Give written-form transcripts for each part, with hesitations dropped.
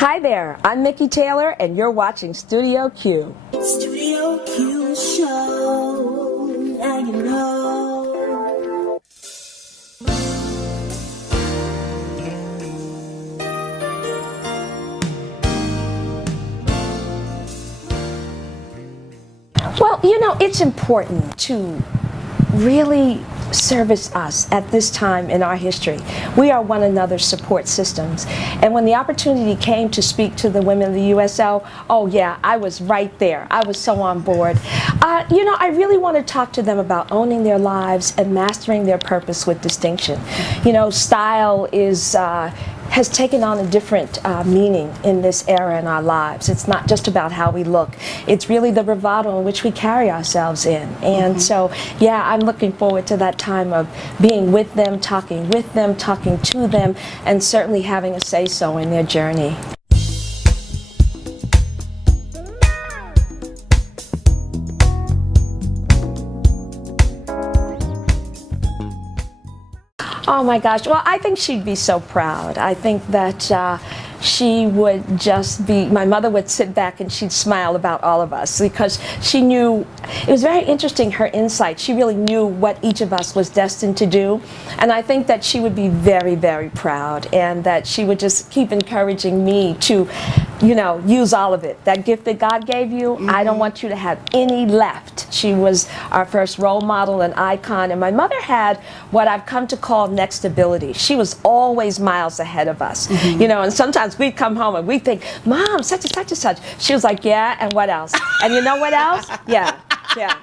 Hi there, I'm Mikki Taylor, and you're watching Studio Q. Studio Q show, now you know. Well, you know, it's important to really service us at this time in our history. We are one another's support systems. And when the opportunity came to speak to the women of the USO, oh yeah, I was right there. I was so on board. You know, I really want to talk to them about owning their lives and mastering their purpose with distinction. You know, style is has taken on a different meaning in this era in our lives. It's not just about how we look. It's really the bravado in which we carry ourselves in. And so, yeah, I'm looking forward to that time of being with them, talking to them, and certainly having a say-so in their journey. Oh my gosh, well, I think she'd be so proud. I think that she would just be, my mother would sit back and she'd smile about all of us because she knew, it was very interesting, her insight. She really knew what each of us was destined to do. And I think that she would be very, very proud, and that she would just keep encouraging me to, you know, use all of it. That gift that God gave you, I don't want you to have any left. She was our first role model and icon, and my mother had what I've come to call next ability. She was always miles ahead of us. You know, and sometimes we'd come home and we'd think, Mom, such and such and such. She was like, yeah, and what else? And you know what else? Yeah, yeah.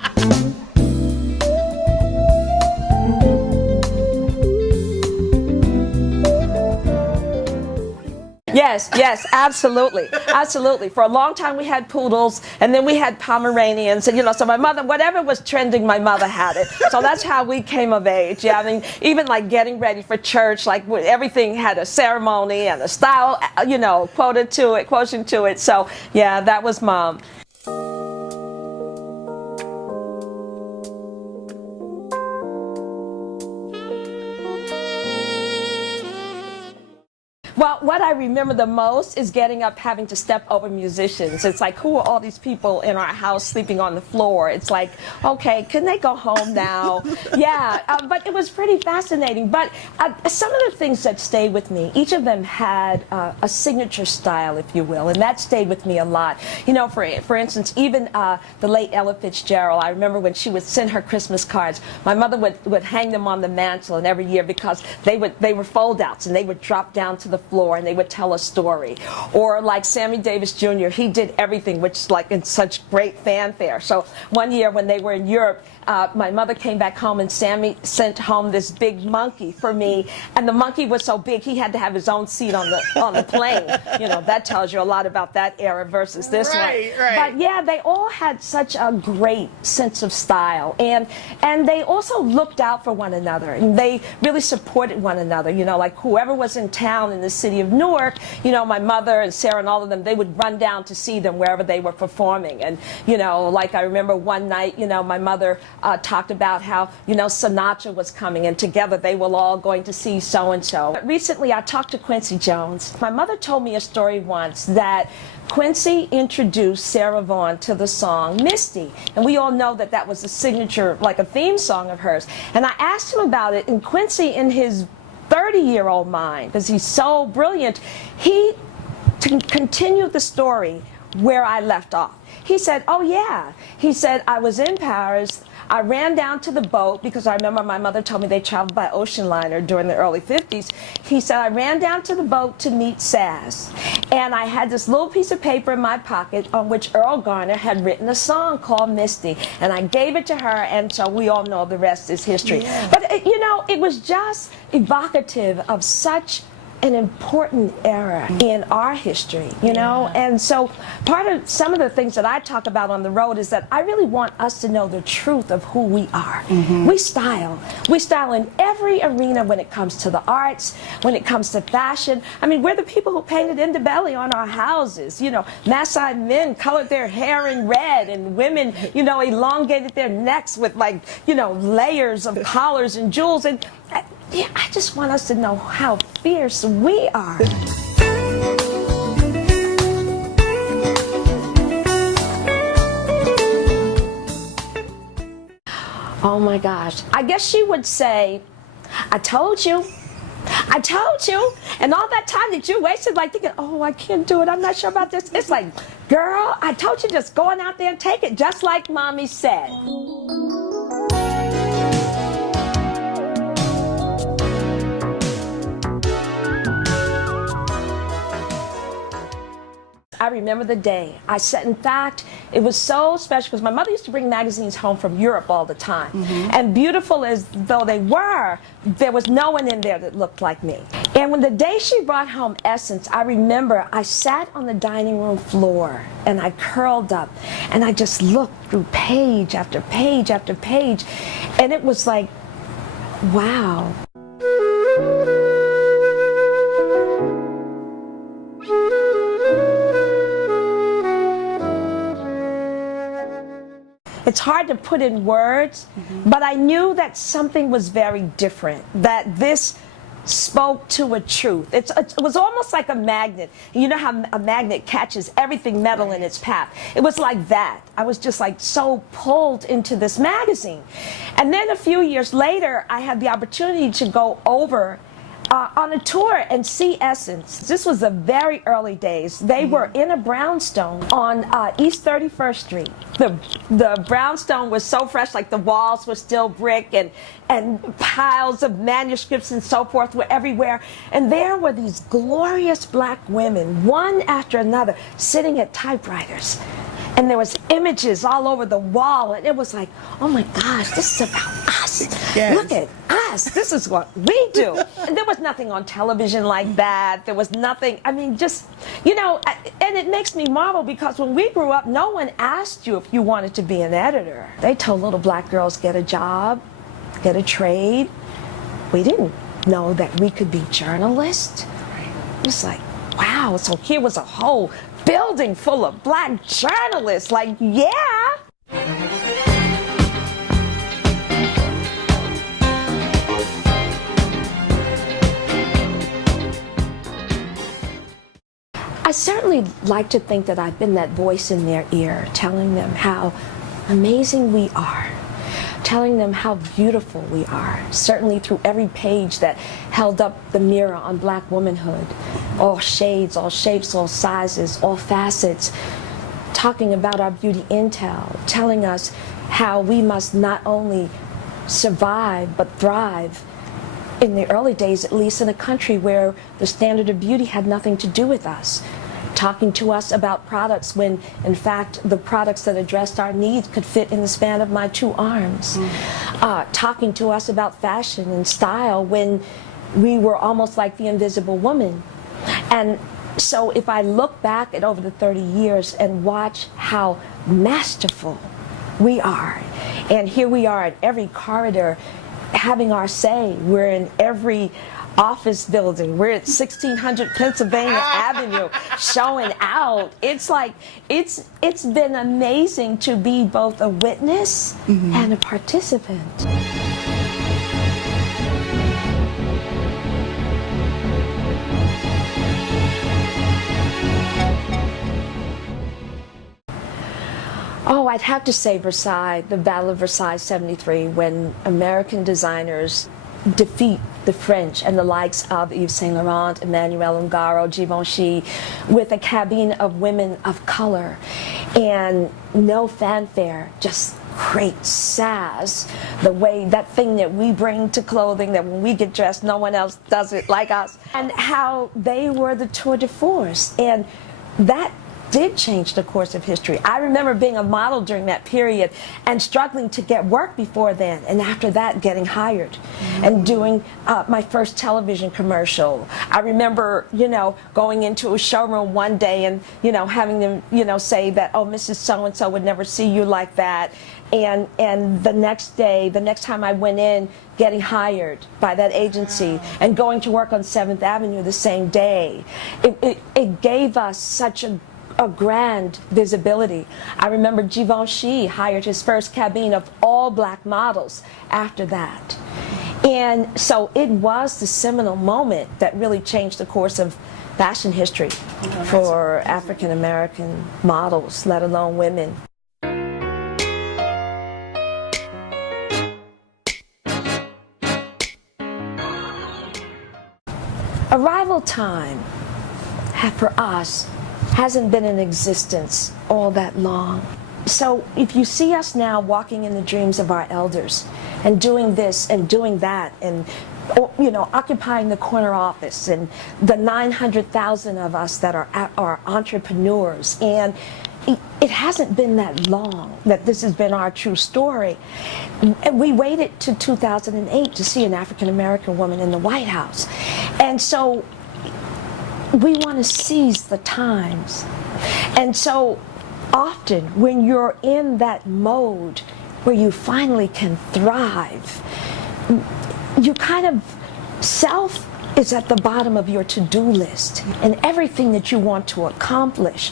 Yes, yes, absolutely, absolutely. For a long time we had poodles, and then we had Pomeranians, and you know, so my mother, whatever was trending, my mother had it. So that's how we came of age. Yeah, I mean, even like getting ready for church, like everything had a ceremony and a style, you know, quotient to it. So yeah, that was Mom. Well, what I remember the most is getting up, having to step over musicians. It's like, who are all these people in our house sleeping on the floor? It's like, okay, can they go home now? Yeah, but it was pretty fascinating. But some of the things that stayed with me, each of them had a signature style, if you will, and that stayed with me a lot. You know, for instance, even the late Ella Fitzgerald, I remember when she would send her Christmas cards, my mother would hang them on the mantle, and every year, because they were fold-outs, and they would drop down to the floor and they would tell a story. Or like Sammy Davis Jr., he did everything, which like in such great fanfare. So one year when they were in Europe, my mother came back home and Sammy sent home this big monkey for me, and the monkey was so big he had to have his own seat on the plane. You know, that tells you a lot about that era versus this one. Right. But yeah, they all had such a great sense of style, and they also looked out for one another, and they really supported one another. You know, like whoever was in town in the city of Newark, you know, my mother and Sarah and all of them, they would run down to see them wherever they were performing. And you know, like I remember one night, you know, my mother talked about how, you know, Sinatra was coming, and together they were all going to see so-and-so. But recently I talked to Quincy Jones. My mother told me a story once that Quincy introduced Sarah Vaughan to the song Misty, and we all know that that was a signature, like a theme song of hers. And I asked him about it, and Quincy, in his 30-year-old mind, because he's so brilliant, he continued the story where I left off. He said, oh yeah, he said, I was in Paris, I ran down to the boat, because I remember my mother told me they traveled by ocean liner during the early 50s. He said, I ran down to the boat to meet Saz, and I had this little piece of paper in my pocket on which Earl Garner had written a song called Misty, and I gave it to her, and so we all know the rest is history. Yeah. But you know, it was just evocative of such an important era in our history, you know. And so part of some of the things that I talk about on the road is that I really want us to know the truth of who we are. We style in every arena, when it comes to the arts, when it comes to fashion. I mean, we're the people who painted Indibelli on our houses. You know, Maasai men colored their hair in red, and women, you know, elongated their necks with, like, you know, layers of collars and jewels. And yeah, I just want us to know how fierce we are. my gosh. I guess she would say, I told you. I told you. And all that time that you wasted, like thinking, oh, I can't do it. I'm not sure about this. It's like, girl, I told you, just go on out there and take it, just like Mommy said. I remember the day. I said, in fact, it was so special because my mother used to bring magazines home from Europe all the time. And beautiful as though they were, there was no one in there that looked like me. And when the day she brought home Essence, I remember I sat on the dining room floor and I curled up and I just looked through page after page after page. And it was like, wow. It's hard to put in words, but I knew that something was very different, that this spoke to a truth. It was almost like a magnet. You know how a magnet catches everything metal in its path? It was like that. I was just like so pulled into this magazine. And then a few years later, I had the opportunity to go over on a tour and see Essence. This was the very early days. They were in a brownstone on East 31st Street. The brownstone was so fresh, like the walls were still brick, and piles of manuscripts and so forth were everywhere. And there were these glorious black women, one after another, sitting at typewriters. And there was images all over the wall, and it was like, oh my gosh, this is about us. Yes. Look at us. This is what we do. And there was nothing on television like that. There was nothing, I mean, just, you know, and it makes me marvel because when we grew up, no one asked you if you wanted to be an editor. They told little black girls, get a job, get a trade. We didn't know that we could be journalists. It was like, wow, so here was a whole building full of black journalists, like, yeah. I certainly like to think that I've been that voice in their ear, telling them how amazing we are, telling them how beautiful we are, certainly through every page that held up the mirror on black womanhood. All shades, all shapes, all sizes, all facets, talking about our beauty intel, telling us how we must not only survive but thrive, in the early days at least, in a country where the standard of beauty had nothing to do with us. Talking to us about products when, in fact, the products that addressed our needs could fit in the span of my two arms. Talking to us about fashion and style when we were almost like the invisible woman. And so if I look back at over the 30 years and watch how masterful we are, and here we are at every corridor having our say. We're in every office building. We're at 1600 Pennsylvania Avenue showing out. It's like, it's been amazing to be both a witness and a participant. Oh, I'd have to say Versailles, the Battle of Versailles 73, when American designers defeat the French and the likes of Yves Saint Laurent, Emmanuel Ungaro, Givenchy, with a cabine of women of color and no fanfare, just great sass, the way, that thing that we bring to clothing, that when we get dressed, no one else does it like us, and how they were the tour de force. And that did change the course of history. I remember being a model during that period and struggling to get work before then, and after that getting hired and doing my first television commercial. I remember, you know, going into a showroom one day and, you know, having them, you know, say that, oh, Mrs. So-and-so would never see you like that. And the next day, the next time I went in, getting hired by that agency and going to work on 7th Avenue the same day. It gave us such a grand visibility. I remember Givenchy hired his first cabine of all black models after that. And so it was the seminal moment that really changed the course of fashion history for African American models, let alone women. Arrival time for us hasn't been in existence all that long. So if you see us now walking in the dreams of our elders and doing this and doing that and occupying the corner office and the 900,000 of us that are entrepreneurs, and it hasn't been that long that this has been our true story. We waited to 2008 to see an African American woman in the White House. And so we want to seize the times. And so often when you're in that mode where you finally can thrive, you kind of, self is at the bottom of your to-do list, and everything that you want to accomplish,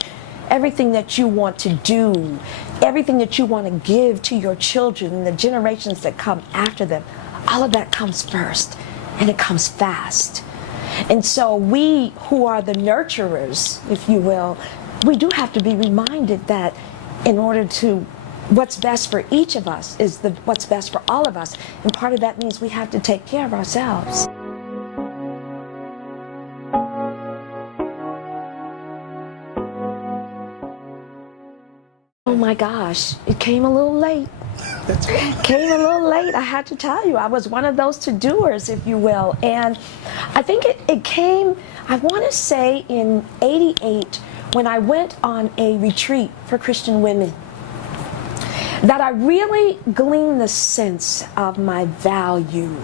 everything that you want to do, everything that you want to give to your children and the generations that come after them, all of that comes first, and it comes fast. And so we who are the nurturers, if you will, we do have to be reminded that in order to, what's best for each of us is what's best for all of us. And part of that means we have to take care of ourselves. Oh my gosh, it came a little late. Came a little late, I had to tell you. I was one of those to-doers, if you will. And I think it came, I want to say in '88, when I went on a retreat for Christian women, that I really gleaned the sense of my value.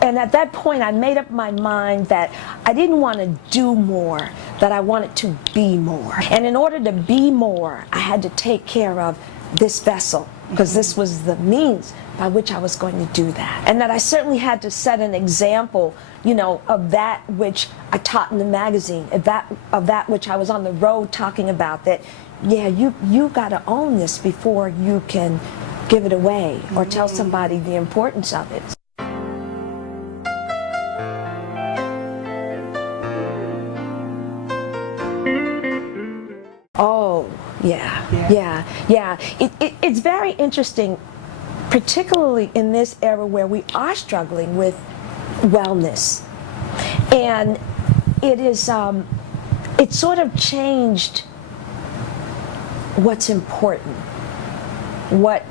And at that point, I made up my mind that I didn't want to do more, that I wanted to be more. And in order to be more, I had to take care of this vessel, because this was the means by which I was going to do that. And that I certainly had to set an example, of that which I taught in the magazine, of that which I was on the road talking about, that, yeah, you got to own this before you can give it away or tell somebody the importance of it. Oh, yeah. It's very interesting, particularly in this era where we are struggling with wellness. And it is, it sort of changed what's important, what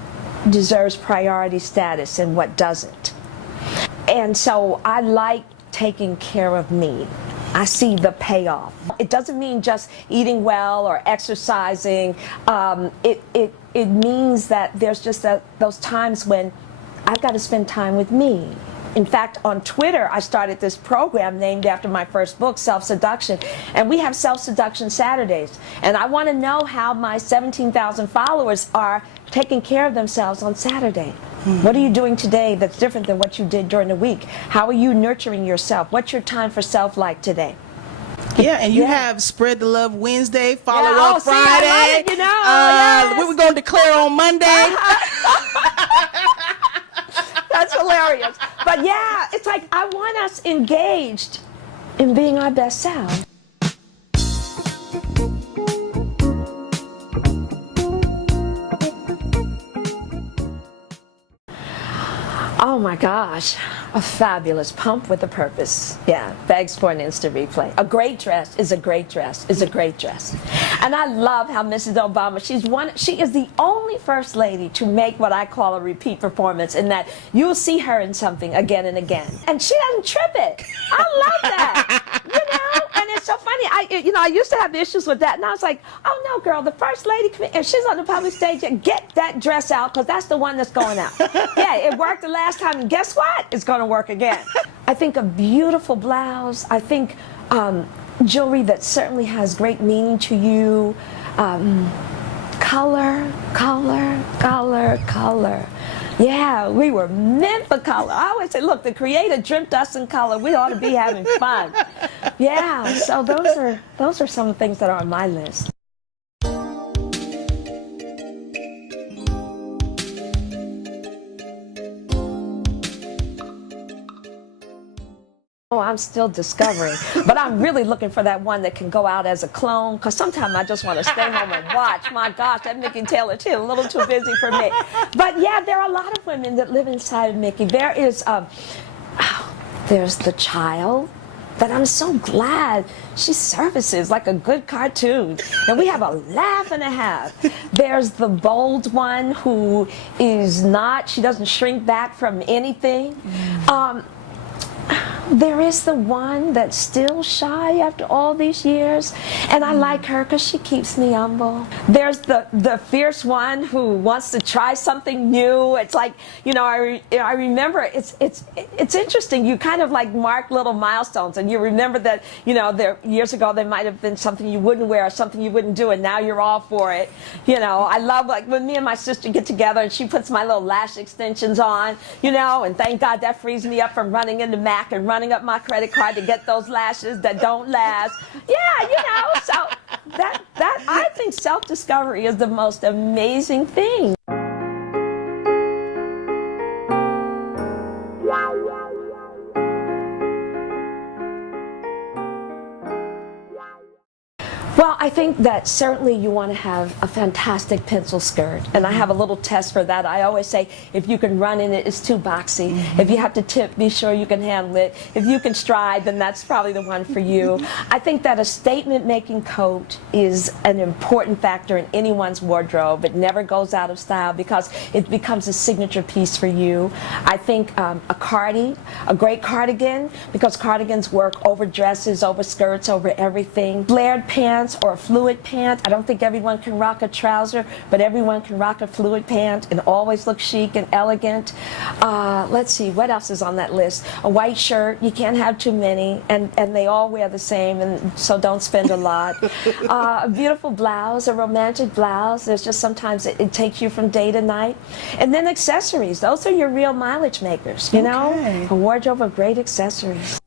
deserves priority status and what doesn't. And so I like taking care of me. I see the payoff. It doesn't mean just eating well or exercising. It means that there's just those times when I've got to spend time with me. In fact, on Twitter, I started this program named after my first book, Self-Seduction, and we have Self-Seduction Saturdays. And I want to know how my 17,000 followers are taking care of themselves on Saturday. What are you doing today that's different than what you did during the week? How are you nurturing yourself? What's your time for self like today? Yeah, and you have Spread the Love Wednesday, Follow Up Friday. I love it, yes. We were going to declare on Monday. That's hilarious. But yeah, it's like I want us engaged in being our best self. Oh my gosh, a fabulous pump with a purpose. Yeah, begs for an instant replay. A great dress is a great dress is a great dress. And I love how Mrs. Obama, she is the only first lady to make what I call a repeat performance, in that you'll see her in something again and again. And she doesn't trip it. I love that. And it's so funny. I used to have issues with that, and I was like, oh no, girl, the first lady, if she's on the public stage, get that dress out, because that's the one that's going out. Yeah, it worked the last time, and guess what? It's going to work again. I think a beautiful blouse. I think jewelry that certainly has great meaning to you. Color. Yeah, we were meant for color. I always say, look, the Creator dreamt us in color. We ought to be having fun. Yeah, so those are some of the things that are on my list. Oh, I'm still discovering, but I'm really looking for that one that can go out as a clone, because sometimes I just want to stay home and watch. My gosh, that Mikki Taylor too, a little too busy for me. But yeah, there are a lot of women that live inside of Mikki. There is, there's the child that I'm so glad she surfaces like a good cartoon. And we have a laugh and a half. There's the bold one who is not, she doesn't shrink back from anything. There is the one that's still shy after all these years, and I like her because she keeps me humble. There's the fierce one who wants to try something new. It's like, you know, I remember it's interesting. You kind of like mark little milestones, and you remember that, you know, there years ago there might have been something you wouldn't wear or something you wouldn't do, and now you're all for it. You know, I love like when me and my sister get together and she puts my little lash extensions on, you know, and thank God that frees me up from running into Mac and running up my credit card to get those lashes that don't last. Yeah, you know, so that I think self-discovery is the most amazing thing. Well, I think that certainly you want to have a fantastic pencil skirt, and I have a little test for that. I always say if you can run in it, it's too boxy. If you have to tip, be sure you can handle it. If you can stride, then that's probably the one for you. I think that a statement-making coat is an important factor in anyone's wardrobe. It never goes out of style because it becomes a signature piece for you. I think a great cardigan, because cardigans work over dresses, over skirts, over everything. Flared pants or a fluid pant. I don't think everyone can rock a trouser, but everyone can rock a fluid pant and always look chic and elegant. Let's see, what else is on that list? A white shirt, you can't have too many, and they all wear the same, and so don't spend a lot. A beautiful blouse, a romantic blouse. There's just sometimes it takes you from day to night. And then accessories. Those are your real mileage makers, you know? A wardrobe of great accessories.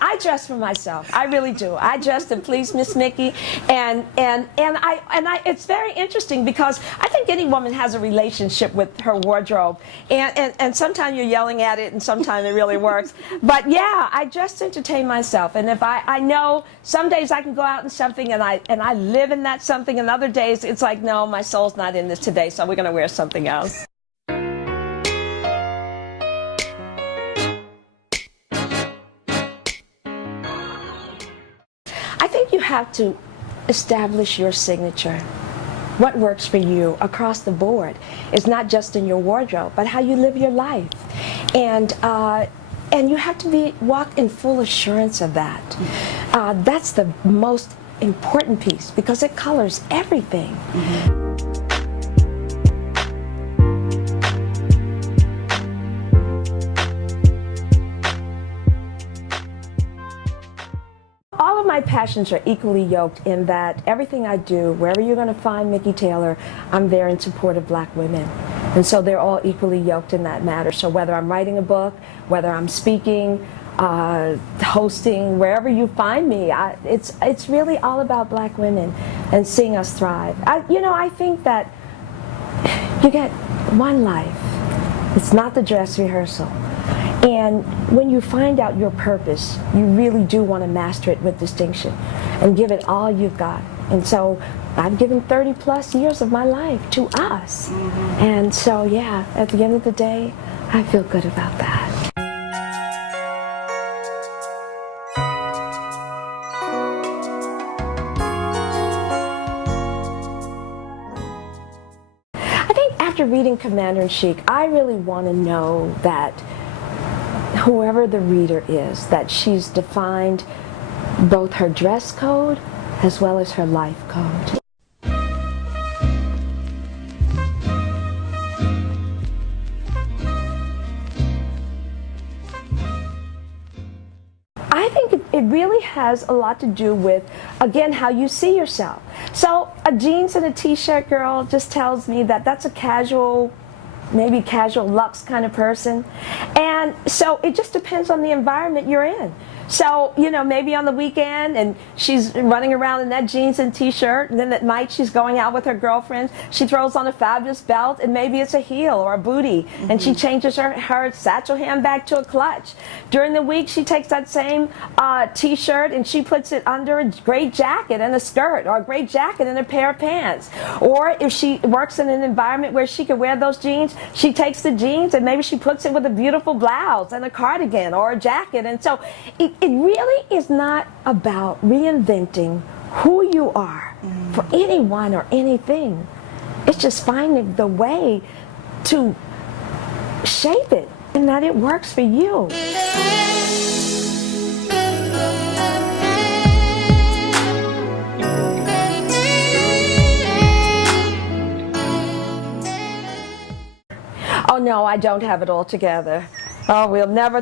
I dress for myself. I really do. I dress to please Miss Mikki, and it's very interesting because I think any woman has a relationship with her wardrobe, and sometimes you're yelling at it, and sometimes it really works. But yeah, I dress to entertain myself, and if I know some days I can go out in something and I live in that something, and other days it's like, no, my soul's not in this today, so we're going to wear something else. I think you have to establish your signature. What works for you across the board. It's not just in your wardrobe, but how you live your life. And you have to walk in full assurance of that. That's the most important piece because it colors everything. All of my passions are equally yoked in that everything I do, wherever you're going to find Mikki Taylor, I'm there in support of black women. And so they're all equally yoked in that matter. So whether I'm writing a book, whether I'm speaking, hosting, wherever you find me, it's really all about black women and seeing us thrive. I think that you get one life. It's not the dress rehearsal. And when you find out your purpose, you really do want to master it with distinction and give it all you've got. And so I've given 30 plus years of my life to us. And so, yeah, at the end of the day, I feel good about that. I think after reading Commander in Chic, I really want to know that whoever the reader is, that she's defined both her dress code as well as her life code. I think it really has a lot to do with, again, how you see yourself. So a jeans and a t-shirt girl just tells me that that's a casual, maybe casual luxe kind of person. And so it just depends on the environment you're in. So, maybe on the weekend and she's running around in that jeans and t-shirt, and then at night she's going out with her girlfriends. She throws on a fabulous belt, and maybe it's a heel or a booty, and she changes her satchel handbag to a clutch. During the week, she takes that same t-shirt and she puts it under a great jacket and a skirt, or a great jacket and a pair of pants. Or if she works in an environment where she can wear those jeans, she takes the jeans and maybe she puts it with a beautiful blouse and a cardigan or a jacket. And so it really is not about reinventing who you are for anyone or anything. It's just finding the way to shape it and that it works for you. Oh no, I don't have it all together. Oh, we'll never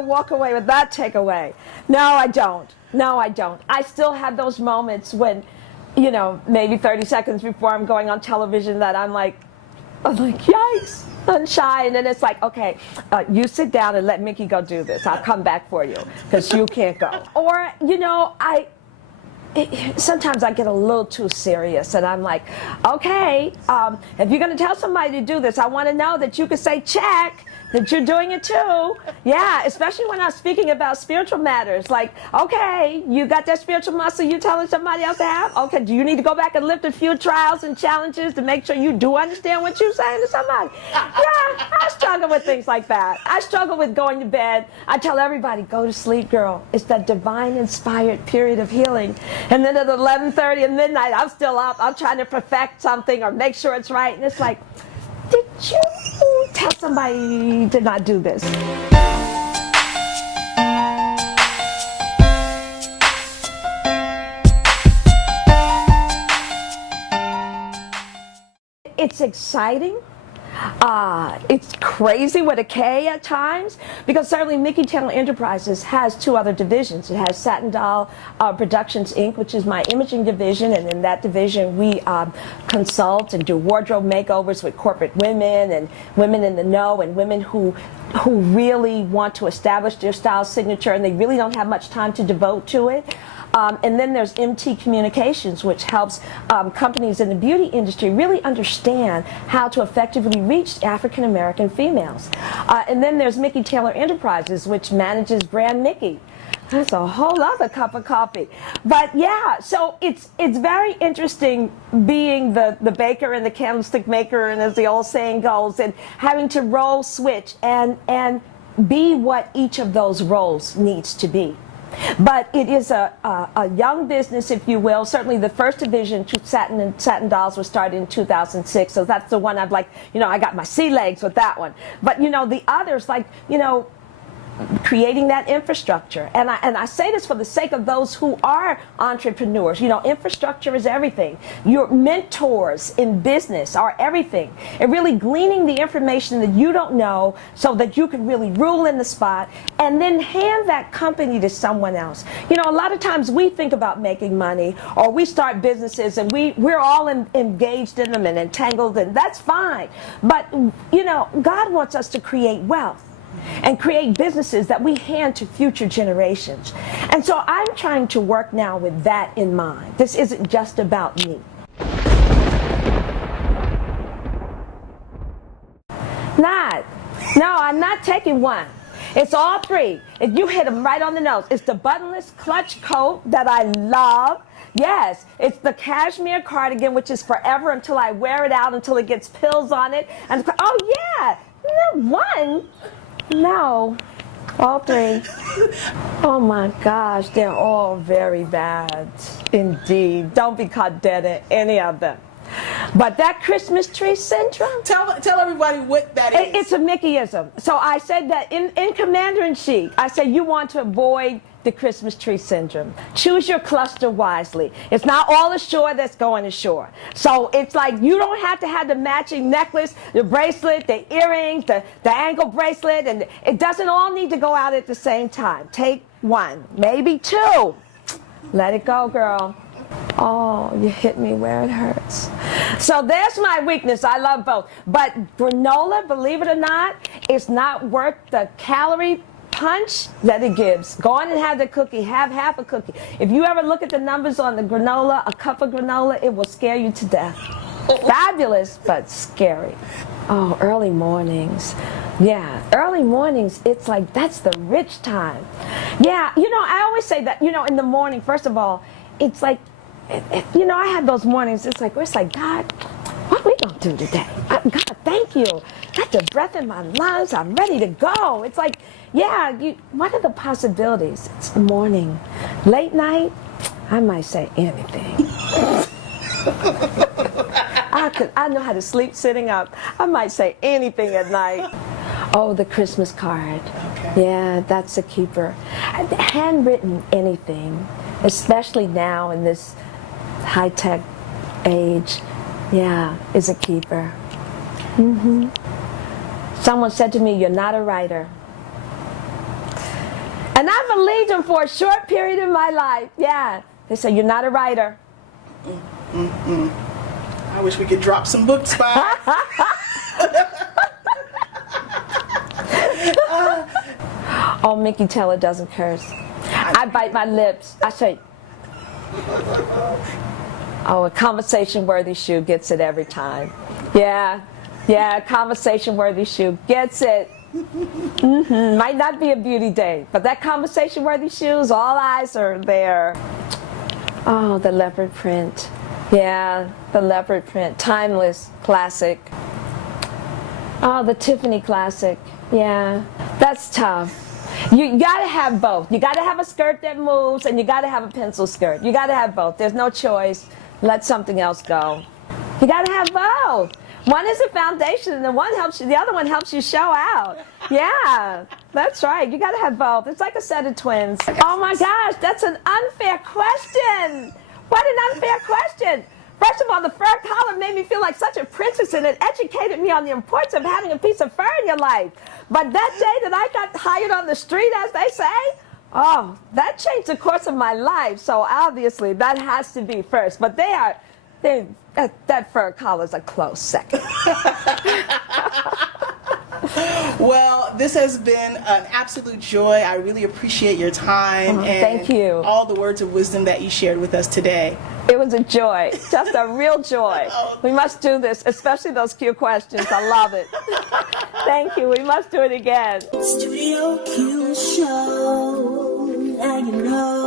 walk away with that takeaway. No, I don't. No, I don't. I still have those moments when, maybe 30 seconds before I'm going on television that I'm like, yikes, I'm shy. And then it's like, okay, you sit down and let Mikki go do this. I'll come back for you because you can't go. Or, sometimes I get a little too serious and I'm like, okay, if you're going to tell somebody to do this, I want to know that you can say check, that you're doing it too. Yeah, especially when I'm speaking about spiritual matters. Like, okay, you got that spiritual muscle you telling somebody else to have? Okay, do you need to go back and lift a few trials and challenges to make sure you do understand what you're saying to somebody? Yeah, I struggle with things like that. I struggle with going to bed. I tell everybody, go to sleep, girl. It's that divine inspired period of healing. And then at 11:30 and midnight, I'm still up. I'm trying to perfect something or make sure it's right. And it's like, did you tell somebody to not do this? It's exciting. It's crazy with a K at times, because certainly Mikki Taylor Enterprises has two other divisions. It has Satin Doll Productions Inc., which is my imaging division, and in that division we consult and do wardrobe makeovers with corporate women and women in the know and women who really want to establish their style signature and they really don't have much time to devote to it. And then there's MT Communications, which helps companies in the beauty industry really understand how to effectively reach African American females. And then there's Mikki Taylor Enterprises, which manages brand Mikki. That's a whole other cup of coffee. But yeah, so it's very interesting being the baker and the candlestick maker, and as the old saying goes, and having to role switch and be what each of those roles needs to be. But it is a young business, if you will. Certainly the first division, Satin Dolls, was started in 2006. So that's the one I got my sea legs with that one. But, the others, creating that infrastructure. And I say this for the sake of those who are entrepreneurs. Infrastructure is everything. Your mentors in business are everything. And really gleaning the information that you don't know so that you can really rule in the spot and then hand that company to someone else. A lot of times we think about making money, or we start businesses and we're all engaged in them and entangled, and that's fine. But, God wants us to create wealth and create businesses that we hand to future generations. And so I'm trying to work now with that in mind. This isn't just about me. No, I'm not taking one. It's all three. If you hit them right on the nose. It's the buttonless clutch coat that I love. Yes, it's the Cashmere Cardigan, which is forever until I wear it out, until it gets pills on it. And oh yeah, one. No, all three. Oh my gosh, they're all very bad indeed. Don't be caught dead in any of them. But that Christmas tree syndrome. Tell everybody what that is. It's a Mickeyism. So I said that in Commander in Chic, I said you want to avoid the Christmas tree syndrome. Choose your cluster wisely. It's not all ashore that's going ashore. So it's like you don't have to have the matching necklace, the bracelet, the earrings, the ankle bracelet, and it doesn't all need to go out at the same time. Take one, maybe two. Let it go, girl. Oh, you hit me where it hurts. So there's my weakness. I love both. But granola, believe it or not, is not worth the calorie punch that it gives. Go on and have the cookie. Have half a cookie. If you ever look at the numbers on the granola, a cup of granola, it will scare you to death. Fabulous, but scary. Oh, early mornings. Yeah, early mornings, it's like, that's the rich time. Yeah, I always say that, in the morning, first of all, it's like, I have those mornings, it's like, God, what are we going to do today? God, thank you. Got the breath in my lungs. I'm ready to go. It's like, what are the possibilities? It's the morning. Late night, I might say anything. I know how to sleep sitting up. I might say anything at night. Oh, the Christmas card. Okay. Yeah, that's a keeper. Handwritten anything, especially now in this high-tech age, is a keeper. Mm-hmm. Someone said to me, "You're not a writer." And I believed them for a short period in my life. Yeah. They said, "You're not a writer." I wish we could drop some books by. Oh, Mikki Taylor doesn't curse. I bite my lips. I say, oh, a conversation-worthy shoe gets it every time. Yeah, a conversation-worthy shoe gets it. Mm-hmm. Might not be a beauty day, but that conversation-worthy shoes, all eyes are there. Oh, the leopard print. Yeah, the leopard print. Timeless, classic. Oh, the Tiffany classic. Yeah, that's tough. You gotta have both. You gotta have a skirt that moves, and you gotta have a pencil skirt. You gotta have both. There's no choice. Let something else go. You gotta have both. One is a foundation, and the other one helps you show out. Yeah, that's right. You gotta have both. It's like a set of twins. Oh my gosh, that's an unfair question. What an unfair question. First of all, the fur collar made me feel like such a princess, and it educated me on the importance of having a piece of fur in your life. But that day that I got hired on the street, as they say, oh, that changed the course of my life. So obviously, that has to be first. But that fur collar's a close second. Well, this has been an absolute joy. I really appreciate your time and thank you. All the words of wisdom that you shared with us today. It was a joy, just a real joy. We must do this, especially those cute questions. I love it. Thank you. We must do it again. Studio Q Show. Now you know.